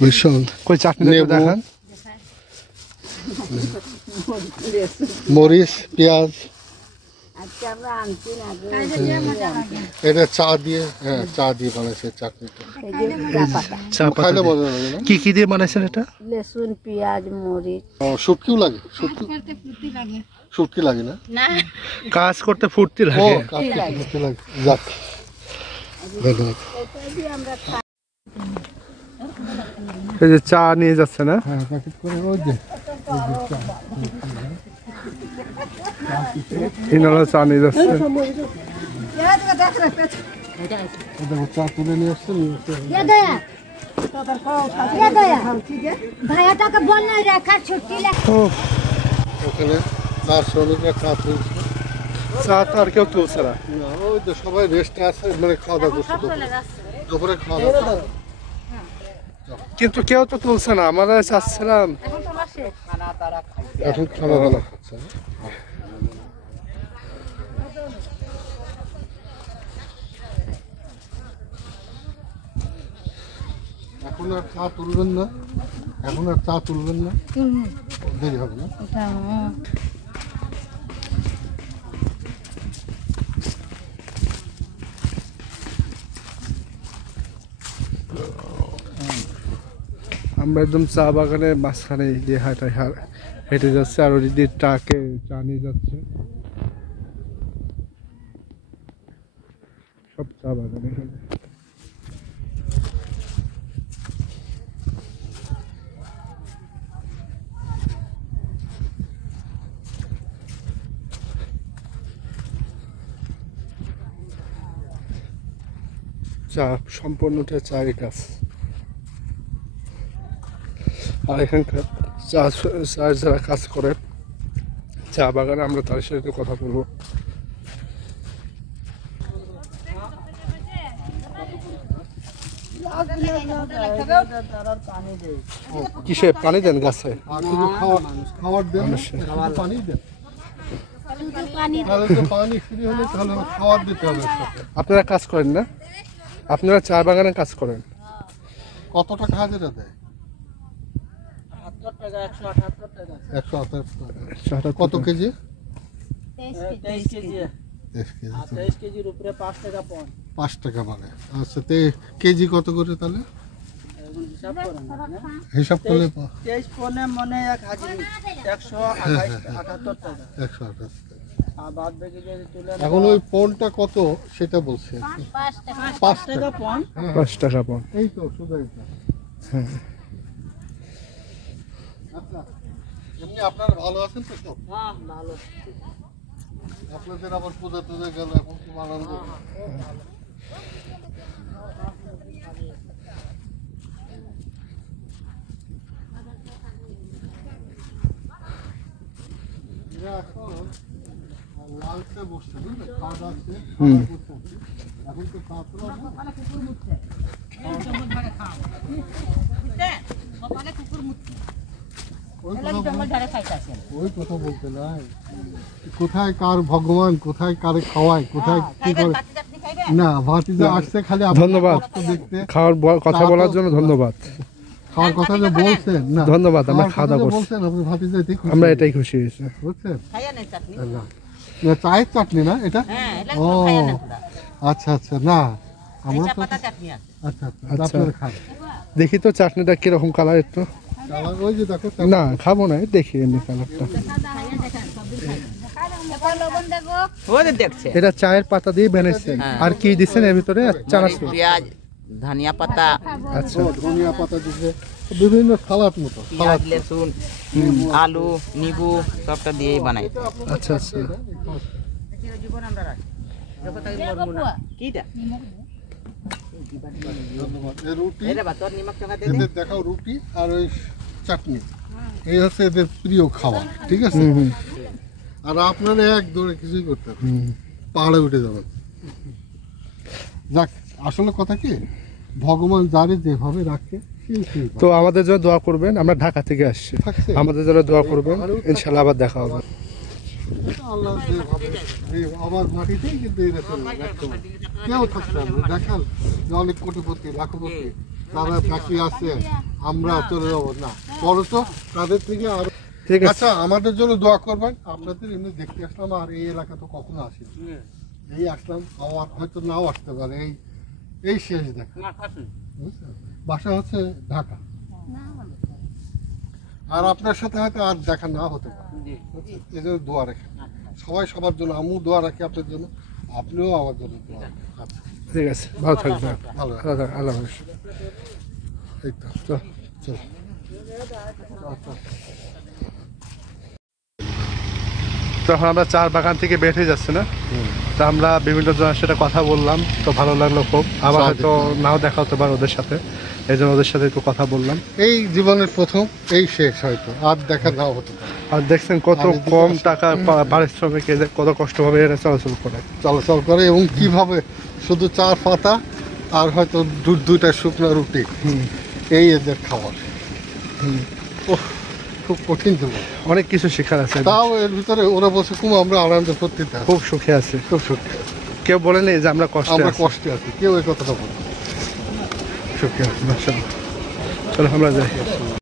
ভীষণ কই চাটনি দেখান মরিচ পেঁয়াজ এটা চা দিয়ে চা দিয়ে বানাইছে চাটনিটা চা খাইলে মজা লাগে না কি কি দিয়ে বানাইছেন এটা লসুন পেঁয়াজ মরিচ শুটকিও লাগে শুটকি লাগে না কাজ করতে ফুর্তি লাগে কাজ করতে ফুর্তি লাগে যাক এই যে চা নিয়ে যাচ্ছে না হ্যাঁ প্যাকেট করে ওই যে ইনারা চা নিয়ে যাচ্ছে চা তুলে নিয়ে আসছে ওখানে তার শ্রমিকরা কাজ হয়েছে চা তো আর কেউ তুলছে না ওই তো সবাই রেস্টে আছে মানে খাওয়া দাওয়া করছে দুপুরে খাওয়া দাওয়া কিন্তু কেউ তো তুলছে না আমরা চাচ্ছিলাম এখন খাওয়া দাওয়া খাচ্ছে এখন আর চা তুলবেন না দেরি হবে না আমরা একদম চা বাগানের মাঝখানে দিয়ে হেঁটে যাচ্ছে আর ওই দিয়ে ট্রাকে চা নিয়ে যাচ্ছে সব চা বাগানে চা সম্পূর্ণটা চায়ের গাছ আর এখানকার চা যারা কাজ করে চা বাগানে আমরা তাদের সাথে কথা বলবো কিসে পানি দেন গাছে খাবার দেন পানি দেন পানি ফ্রি হলে তাহলে খাবার দিতে হবে আপনারা কাজ করেন না আপনারা চা বাগানে কাজ করেন কত টাকা হাজিরা দেয় 178 কত কেজি 23 কেজি 23 কেজির উপরে 5 টাকা পণ 5 টাকা মানে আচ্ছা তে কেজি কত করে তাহলে হিসাব করলে 23 পণে মানে এক হাজির 178 টাকা 178 আর বাদ বাকি যদি তুলে এখন ওই পণটা কত সেটা বলছে 5 টাকা পণ 5 টাকা পণ এই তো শুধু এটা হ্যাঁ আচ্ছা এমনি আপনারা ভালো আছেন তো সব হ্যাঁ ভালো আপনাদের আবার পূজা টুজা গেল এখন খুব আনন্দ লালচে বসছে বুঝলে খাওয়া দাওয়া এখন তো ওই কথা বলতে নাই কোথায় কার ভগবান কোথায় কারে খাওয়ায় কোথায় কি করে না ভাতিজা আসছে খালি ধন্যবাদ দেখতে খাওয়ার কথা বলার জন্য ধন্যবাদ খাওয়ার কথা যে বলছেন না ধন্যবাদ আমরা খাওয়া দাওয়া করছি বলছেন আপনি ভাতিজা আমরা এটাই খুশি হয়েছে বুঝছেন না চায়ের চাটনি না এটা ও আচ্ছা আচ্ছা না আমরা তো আচ্ছা আচ্ছা আপনারা খান দেখি তো চাটনিটা কিরকম কালার একটু ওই যে দেখো না খাবো না দেখি এমনি কালারটা এটা চায়ের পাতা দিয়ে বানাইছেন আর কি দিচ্ছেন এর ভিতরে চানাচুর পেঁয়াজ ধনিয়া পাতা আচ্ছা ধনিয়া পাতা দিছে বিভিন্ন সালাদ মতো পেঁয়াজ লসুন আলু নিবু সবটা দিয়েই বানাই আচ্ছা আচ্ছা রুটি এদের দেখাও রুটি আর ওই চাটনি এই হচ্ছে এদের প্রিয় খাবার ঠিক আছে আর আপনারা এক দৌড়ে কিছুই করতে হবে পাহাড়ে উঠে যাবেন যাক আসলে কথা কি ভগবান যারে যেভাবে রাখে তো আমাদের জন্য দোয়া করবেন আমরা ঢাকা থেকে আসছি আমাদের জন্য দোয়া করবেন ইনশাআল্লাহ আবার দেখা হবে আল্লাহ যেভাবে এই আমার মাটিতেই কিন্তু এরকম একদম কেউ থাকতে পারবে না। দেখান যে অনেক কোটিপতি লাখপতি তারা বাকি আছে, আমরা চলে যাবো না, বরঞ্চ তাদের থেকে আরো। ঠিক আছে, আচ্ছা, আমাদের জন্য দোয়া করবেন। আপনাদের এমনি দেখতে আসলাম, আর এই এলাকা তো কখনো আসিনি, এই আসলাম, আবার হয়তো নাও আসতে পারে, এই শেষ দেখা। বুঝছেন? বাসা হচ্ছে ঢাকা, আর আপনার সাথে হয়তো আর দেখা না হতে পারে, এই জন্য দোয়া রাখেন সবাই সবার জন্য। আমিও দোয়া রাখি আপনার জন্য, আপনিও আমার জন্য দোয়া রাখেন। আচ্ছা, ঠিক আছে, ভালো থাকবেন। ভালো আল্লাহ হাফেজ। এই তো চল। চলো। আচ্ছা। তখন আমরা চার বাগান থেকে বের হয়ে যাচ্ছি না, তো আমরা বিভিন্ন জনের সাথে কথা বললাম, তো ভালো লাগলো খুব। আবার হয়তো নাও দেখা হতে পারে ওদের সাথে, এই জন্য ওদের সাথে একটু কথা বললাম। এই জীবনের প্রথম, এই শেষ, হয়তো আর দেখা নাও হতে পারে। আর দেখছেন কত কম টাকা পারিশ্রমিক, এদের কত কষ্টভাবে এরা চলাচল করে। চলাচল করে, এবং কিভাবে শুধু চার পাতা আর হয়তো দুইটা শুকনো রুটি, এই এদের খাবার। ওহ, খুব কঠিন জীবন, অনেক কিছু শেখার আছে, তাও এর ভিতরে ওরা বলছে খুব আমরা আনন্দ করতে, খুব সুখে আছে। খুব সুখী, কেউ বলেনি যে আমরা কষ্টে আমরা আছি। কষ্টে আছি, কেউ এই কথাটা বলে। সুখে আছে, মাশাআল্লাহ। চলো আমরা যাই।